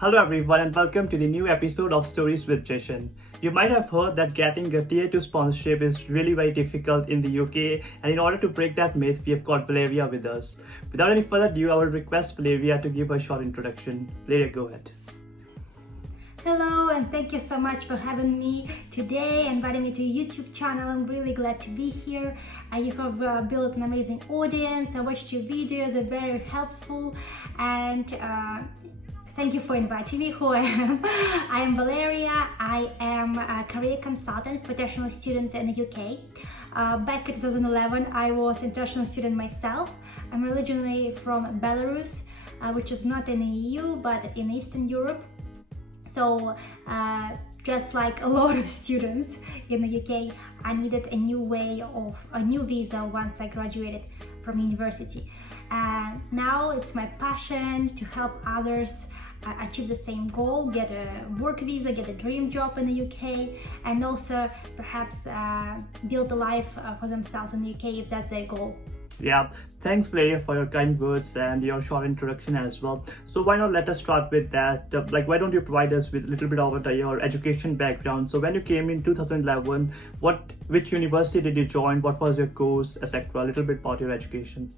Hello everyone and welcome to the new episode of Stories with Jason. You might have heard that getting a tier 2 sponsorship is really very difficult in the UK, and in order to break that myth, we have got Valeria with us. Without any further ado, I will request Valeria to give a short introduction. Valeria, go ahead. Hello, and thank you so much for having me today, inviting me to your YouTube channel. I'm really glad to be here. You have built an amazing audience. I watched your videos, they're very helpful, and thank you for inviting me. Who I am? I am Valeria. I am a career consultant for international students in the UK. Back in 2011, I was an international student myself. I'm originally from Belarus, which is not in the EU, but in Eastern Europe. So just like a lot of students in the UK, I needed a new visa once I graduated from university. And now it's my passion to help others achieve the same goal, get a work visa, get a dream job in the UK, and also perhaps build a life for themselves in the UK if that's their goal. Yeah, thanks Valeria for your kind words and your short introduction as well. So why not let us start with that, why don't you provide us with a little bit of your education background. So when you came in 2011, which university did you join, what was your course, etc., a little bit about your education.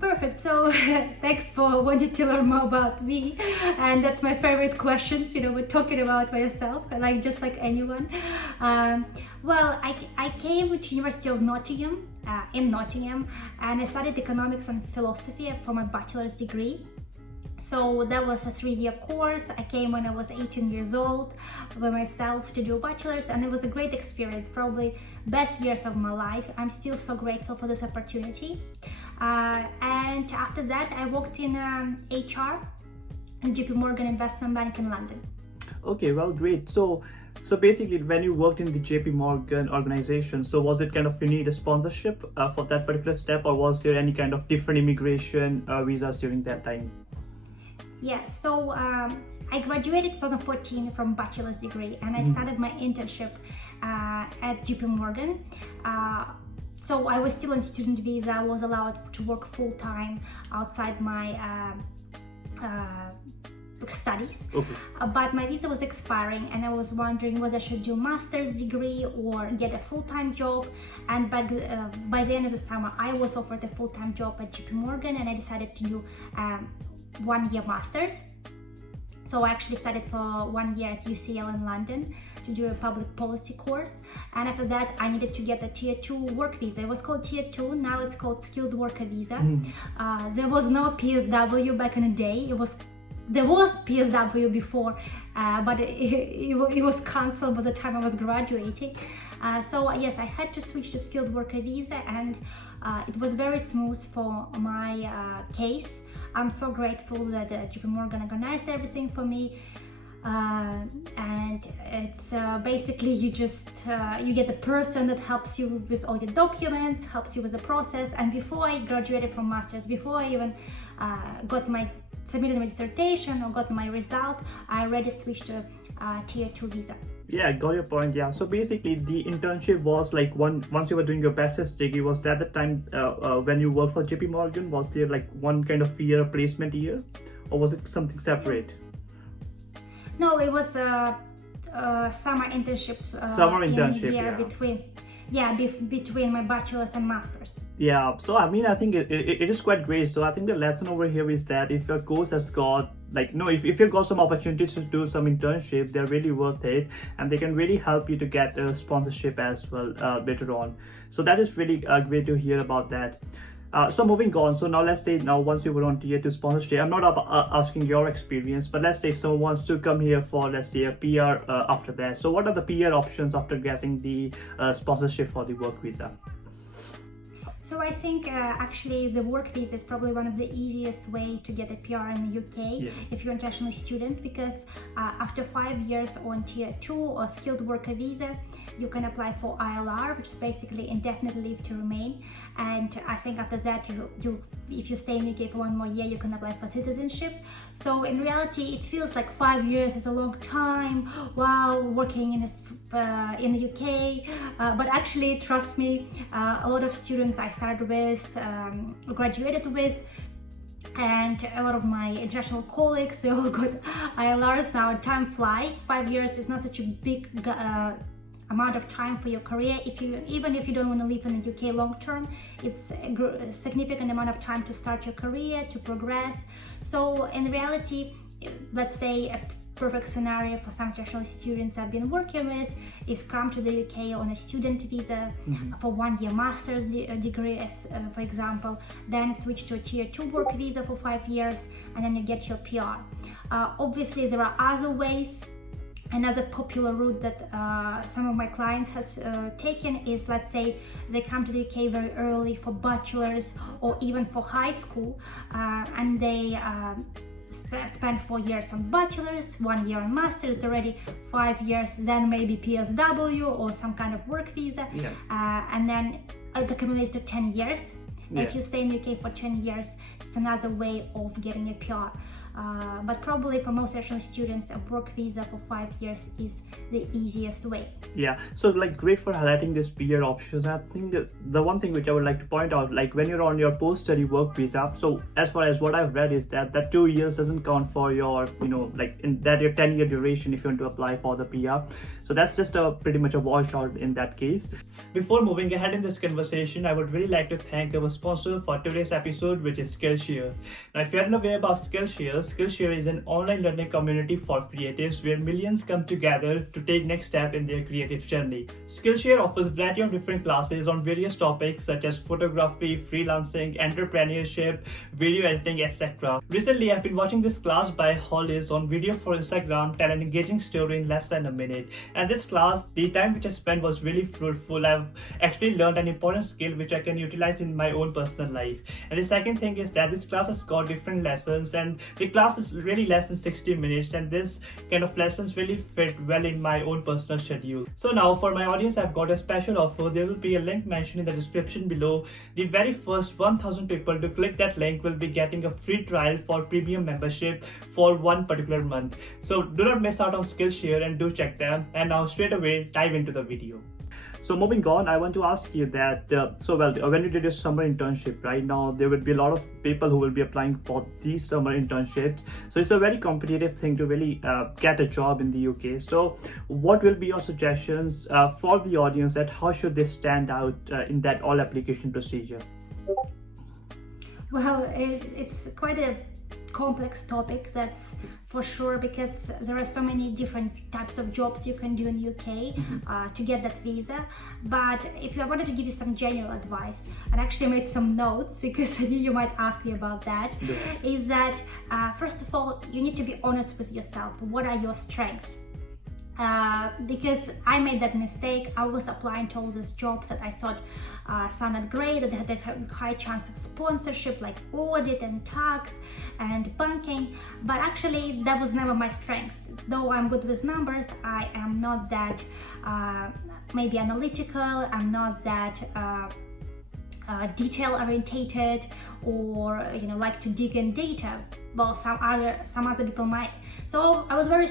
Perfect. So thanks for wanting to learn more about me, and that's my favorite questions. We're talking about myself, just like anyone. Well, I came to University of Nottingham in Nottingham, and I studied economics and philosophy for my bachelor's degree. So that was a 3-year course. I came when I was 18 years old by myself to do a bachelor's, and it was a great experience, probably best years of my life. I'm still so grateful for this opportunity. And after that, I worked in HR in JP Morgan Investment Bank in London. Okay, well, great. So basically, when you worked in the JP Morgan organization, so was it kind of you need a sponsorship for that particular step, or was there any kind of different immigration visas during that time? Yeah, so I graduated 2014 from bachelor's degree, and I started my internship at JP Morgan. So I was still on student visa. I was allowed to work full-time outside my studies. Okay. But my visa was expiring, and I was wondering whether I should do a master's degree or get a full-time job. And by the end of the summer, I was offered a full-time job at JP Morgan, and I decided to do 1-year master's. So I actually studied for 1 year at UCL in London to do a public policy course, and after that I needed to get a tier 2 work visa. It was called tier 2, now it's called skilled worker visa. There was no PSW back in the day. There was PSW before, but it was cancelled by the time I was graduating. So yes, I had to switch to skilled worker visa, and it was very smooth for my case. I'm so grateful that JP Morgan organized everything for me. And it's basically you get the person that helps you with all your documents, helps you with the process. And before I graduated from master's, before I even submitted my dissertation or got my result, I already switched to tier 2 visa. Yeah, I got your point. Yeah, so basically the internship was like once you were doing your bachelor's degree, was that the time when you worked for JP Morgan, was there like one kind of year placement year, or was it something separate? No, it was a summer internship. Summer internship, between my bachelor's and master's. Yeah, so I mean, I think it is quite great. So I think the lesson over here is that if your course has got if you've got some opportunities to do some internship, they're really worth it, and they can really help you to get a sponsorship as well later on. So that is really great to hear about that. So moving on, so now let's say once you were on tier 2 sponsorship, I'm not asking your experience, but let's say if someone wants to come here for, let's say, a PR after that. So what are the PR options after getting the sponsorship for the work visa? So I think actually the work visa is probably one of the easiest way to get a PR in the UK if you're an international student, because after 5 years on tier 2 or skilled worker visa, you can apply for ILR, which is basically indefinite leave to remain. And I think after that, if you stay in UK for 1 more year, you can apply for citizenship. So in reality, it feels like 5 years is a long time. Wow, working in the UK. But actually, trust me, a lot of students I started with, graduated with, and a lot of my international colleagues, they all got ILRs now. Time flies. 5 years is not such a big amount of time for your career. Even if you don't want to live in the UK long term, it's a significant amount of time to start your career, to progress. So in reality, let's say a perfect scenario for some international students I've been working with is come to the UK on a student visa for 1 year master's degree, as for example, then switch to a tier 2 work visa for 5 years, and then you get your PR. Obviously, there are other ways. Another popular route that some of my clients has taken is, let's say they come to the UK very early for bachelor's or even for high school, and they spend 4 years on bachelor's, 1 year on master's, it's already 5 years, then maybe PSW or some kind of work visa, and then it accumulates to 10 years. If you stay in the UK for 10 years, it's another way of getting a PR. But probably for most international students, a work visa for 5 years is the easiest way. Yeah, so like great for highlighting this PR options. I think that the one thing which I would like to point out, like when you're on your post-study work visa, so as far as what I've read is that 2 years doesn't count for your, like in that your 10-year duration if you want to apply for the PR. So that's just a pretty much a washout in that case. Before moving ahead in this conversation, I would really like to thank our sponsor for today's episode, which is SkillShare. Now, if you're not aware about SkillShare is an online learning community for creatives where millions come together to take next step in their creative journey. SkillShare offers a variety of different classes on various topics such as photography, freelancing, entrepreneurship, video editing, etc. Recently, I've been watching this class by Hollis on video for Instagram, tell an engaging story in less than a minute. And this class, the time which I spent was really fruitful. I've actually learned an important skill which I can utilize in my own personal life. And the second thing is that this class has got different lessons, and the class is really less than 60 minutes, and this kind of lessons really fit well in my own personal schedule. So now for my audience, I've got a special offer. There will be a link mentioned in the description below. The very first 1,000 people to click that link will be getting a free trial for premium membership for one particular month. So do not miss out on SkillShare and do check them. And now straight away dive into the video. So moving on, I want to ask you that, when you did your summer internship, right now, there would be a lot of people who will be applying for these summer internships. So it's a very competitive thing to really get a job in the UK. So what will be your suggestions for the audience that how should they stand out in that all application procedure? Well, it's quite a complex topic, that's for sure, because there are so many different types of jobs you can do in UK to get that visa. But if I wanted to give you some general advice, I actually made some notes because I knew you might ask me about that, is that first of all, you need to be honest with yourself. What are your strengths? Because I made that mistake. I was applying to all these jobs that I thought sounded great, that they had a high chance of sponsorship, like audit and tax and banking, but actually that was never my strengths. Though I'm good with numbers, I am not that maybe analytical, I'm not that detail orientated, or like to dig in data. Well, some other people might. So I was very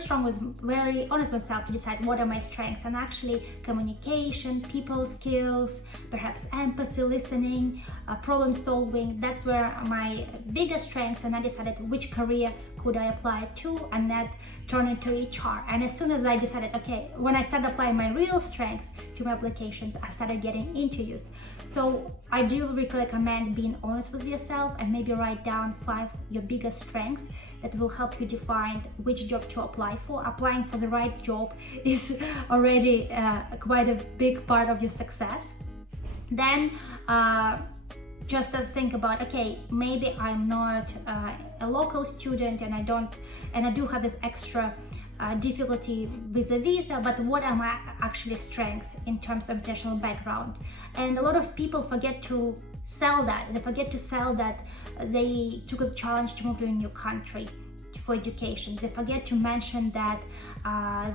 honest with myself to decide what are my strengths, and actually communication, people skills, perhaps empathy, listening, problem solving, that's where my biggest strengths. And I decided which career could I apply to, and that turned into HR. And as soon as I decided, okay, when I started applying my real strengths to my applications, I started getting interviews. So I do recommend being honest with yourself and maybe write down 5 your biggest strengths that will help you define which job to apply for. Applying for the right job is already quite a big part of your success. Then just think about, okay, maybe I'm not a local student and I do have this extra difficulty with a visa, but what are my actually strengths in terms of international background? And a lot of people forget to sell that. They forget to sell that they took a challenge to move to a new country for education. They forget to mention that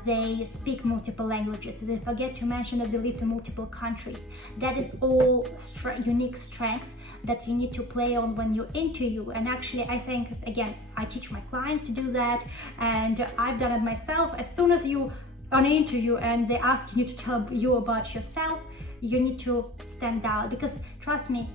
they speak multiple languages. They forget to mention that they lived in multiple countries. That is all unique strengths that you need to play on when you interview. And actually, I think, again, I teach my clients to do that, and I've done it myself. As soon as you on an interview and they ask you to tell you about yourself, you need to stand out, because trust me,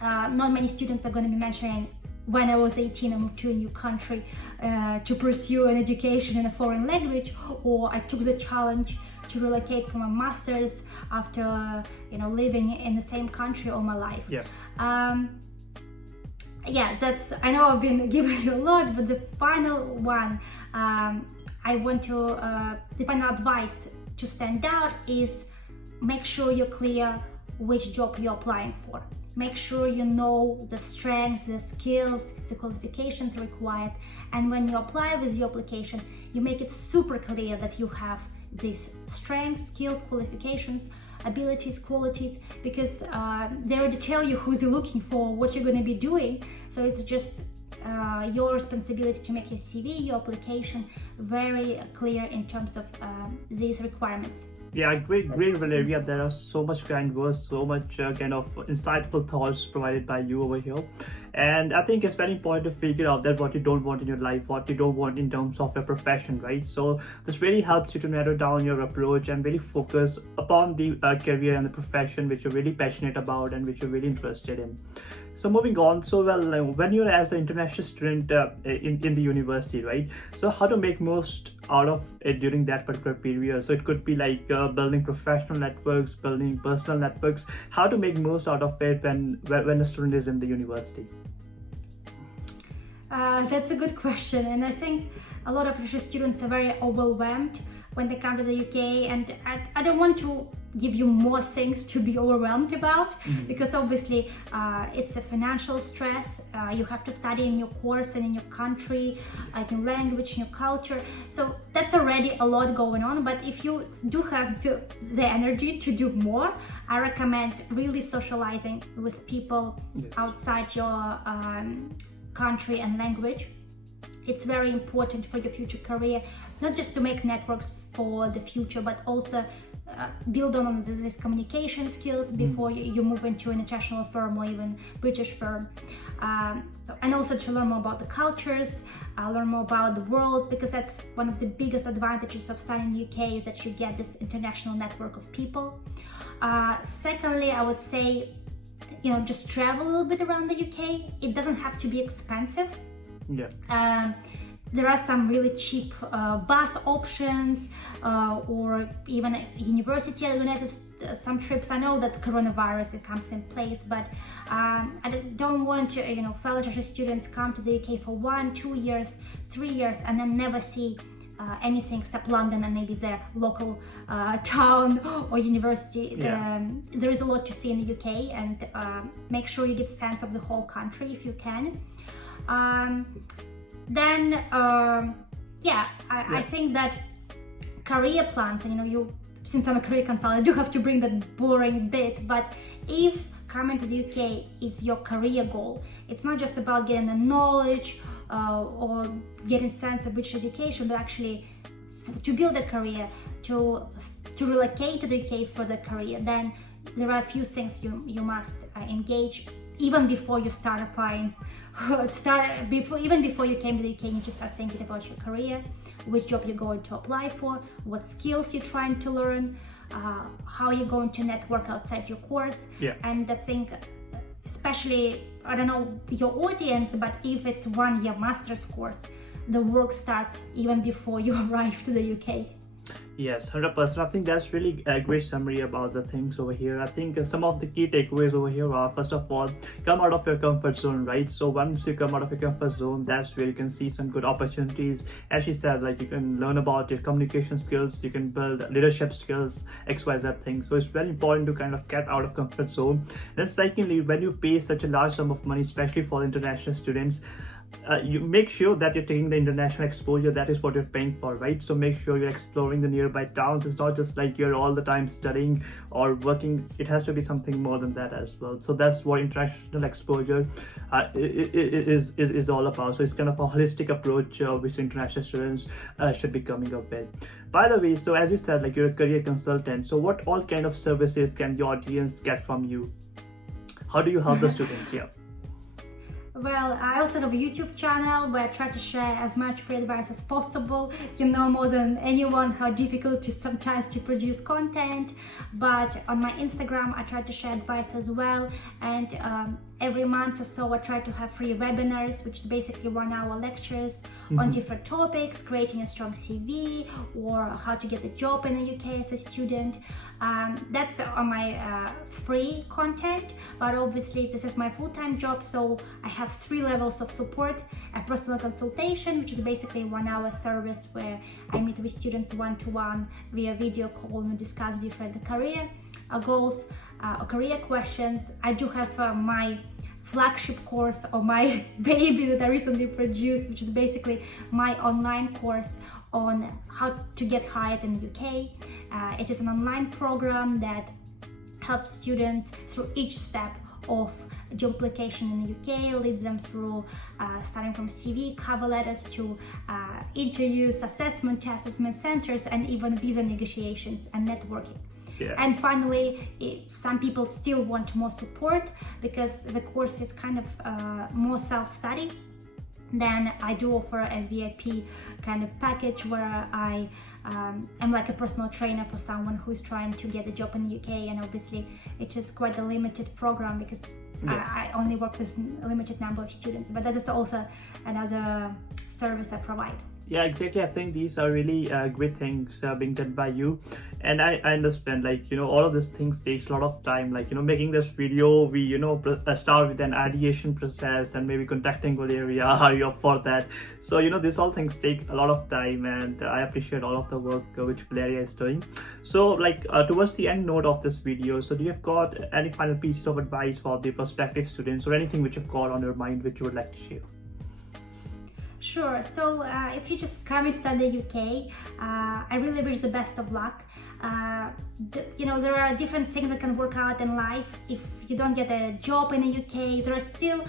not many students are going to be mentioning when I was 18, I moved to a new country to pursue an education in a foreign language, or I took the challenge to relocate for my master's after living in the same country all my life. That's, I know I've been giving you a lot, but the final one, the final advice to stand out is make sure you're clear which job you're applying for. Make sure you know the strengths, the skills, the qualifications required, and when you apply with your application, you make it super clear that you have these strengths, skills, qualifications, abilities, qualities, because they already tell you who's looking for, what you're going to be doing. So it's just your responsibility to make your CV, your application very clear in terms of these requirements. Yeah, great, Valeria. There are so much kind words, so much kind of insightful thoughts provided by you over here. And I think it's very important to figure out that what you don't want in your life, what you don't want in terms of your profession, right? So this really helps you to narrow down your approach and really focus upon the career and the profession which you're really passionate about and which you're really interested in. So moving on, so when you're as an international student in the university, right? So how to make most out of it during that particular period? So it could be like building professional networks, building personal networks. How to make most out of it when a student is in the university? That's a good question, and I think a lot of international students are very overwhelmed when they come to the UK, and I don't want to give you more things to be overwhelmed about, because obviously it's a financial stress. You have to study in your course and in your country, new language, new culture, so that's already a lot going on. But if you do have the energy to do more, I recommend really socializing with people outside your country and language. It's very important for your future career, not just to make networks for the future, but also build on these communication skills before you move into an international firm or even British firm. And also to learn more about the cultures, learn more about the world, because that's one of the biggest advantages of studying in the UK, is that you get this international network of people. Secondly, I would say, just travel a little bit around the UK. It doesn't have to be expensive. There are some really cheap bus options, or even university organizes some trips. I know that coronavirus, it comes in place, but I don't want to, fellow international students come to the UK for 1, 2 years, 3 years, and then never see anything except London and maybe their local town or university. There is a lot to see in the UK, and make sure you get a sense of the whole country if you can. I think that career plans, and since I'm a career consultant, I do have to bring that boring bit, but if coming to the UK is your career goal, it's not just about getting the knowledge or getting sense of British education, but actually to build a career, to relocate to the UK for the career, then there are a few things you must engage even before you start applying. Even before you came to the UK, you need to start thinking about your career, which job you're going to apply for, what skills you're trying to learn, how you're going to network outside your course. And I think, especially, I don't know your audience, but if it's 1 year master's course, the work starts even before you arrive to the UK. Yes, 100%. I think that's really a great summary about the things over here. I think some of the key takeaways over here are, first of all, come out of your comfort zone, right? So once you come out of your comfort zone, that's where you can see some good opportunities. As she said, like, you can learn about your communication skills, you can build leadership skills, XYZ things. So it's very important to kind of get out of comfort zone. Then secondly, when you pay such a large sum of money, especially for international students, you make sure that you're taking the international exposure. That is what you're paying for, right? So make sure you're exploring the nearby towns. It's not just like you're all the time studying or working. It has to be something more than that as well. So that's what international exposure is all about. So it's kind of a holistic approach which international students should be coming up with. By the way, so as you said, like, you're a career consultant, so what all kind of services can the audience get from you? How do you help the students? Well, I also have a YouTube channel where I try to share as much free advice as possible. You know more than anyone how difficult it is sometimes to produce content, but on my Instagram I try to share advice as well. And every month or so I try to have free webinars, which is basically 1-hour lectures on different topics, creating a strong CV or how to get a job in the UK as a student. That's on my free content, but obviously this is my full-time job, so I have 3 levels of support: a personal consultation, which is basically a 1-hour service where I meet with students one-to-one via video call and discuss different career goals or career questions. I do have my flagship course, or my baby that I recently produced, which is basically my online course on how to get hired in the UK. It is an online program that helps students through each step of job application in the UK, leads them through starting from CV, cover letters, to interviews, assessment centers, and even visa negotiations and networking. Yeah. And finally, if some people still want more support because the course is kind of more self-study, then I do offer a VIP kind of package where I am like a personal trainer for someone who's trying to get a job in the UK. And obviously it's just quite a limited program because I only work with a limited number of students, but that is also another service I provide. Yeah, exactly. I think these are really great things being done by you, and I understand, like, you know, all of these things takes a lot of time. Like, you know, making this video, we, you know, start with an ideation process and maybe contacting Valeria. Are you up for that? So, you know, these all things take a lot of time, and I appreciate all of the work which Valeria is doing. So, like, towards the end note of this video, so do you have got any final pieces of advice for the prospective students, or anything which you've got on your mind which you would like to share? Sure. So if you just come to the UK, I really wish the best of luck. You know, there are different things that can work out in life. If you don't get a job in the UK, there are still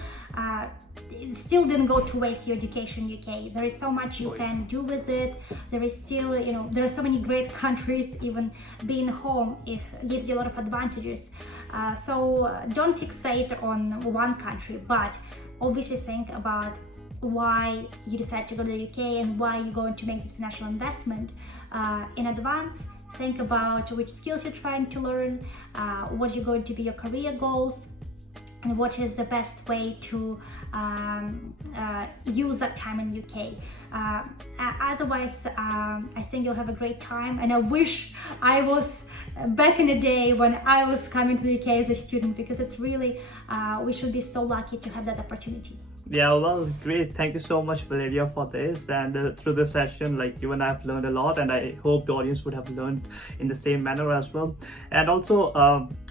didn't go to waste your education in UK. There is so much you can do with it. There is still, you know, there are so many great countries. Even being home, it gives you a lot of advantages. So don't fixate on one country, but obviously think about why you decide to go to the UK and why you're going to make this financial investment in advance. Think about which skills you're trying to learn, what are going to be your career goals, and what is the best way to use that time in UK. Otherwise, I think you'll have a great time, and I wish I was back in the day when I was coming to the UK as a student, because it's really, we should be so lucky to have that opportunity. Yeah, well, great. Thank you so much, Valeria, for this. And through this session, like, you and I have learned a lot, and I hope the audience would have learned in the same manner as well. And also,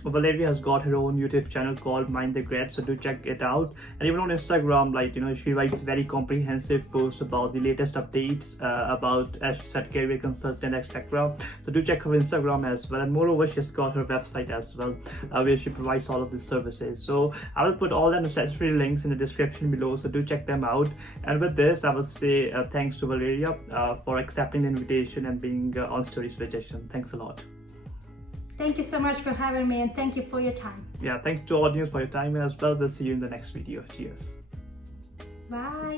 Valeria has got her own YouTube channel called Mind the Grad, so do check it out. And even on Instagram, like, you know, she writes very comprehensive posts about the latest updates about set career consultant, etc. So do check her Instagram as well. And moreover, she's got her website as well, where she provides all of these services. So I will put all the necessary links in the description below, so do check them out. And with this, I will say thanks to Valeria for accepting the invitation and being on Story Suggestion. Thanks a lot. Thank you so much for having me, and thank you for your time. Yeah, thanks to audience for your time as well. We'll see you in the next video. Cheers. Bye.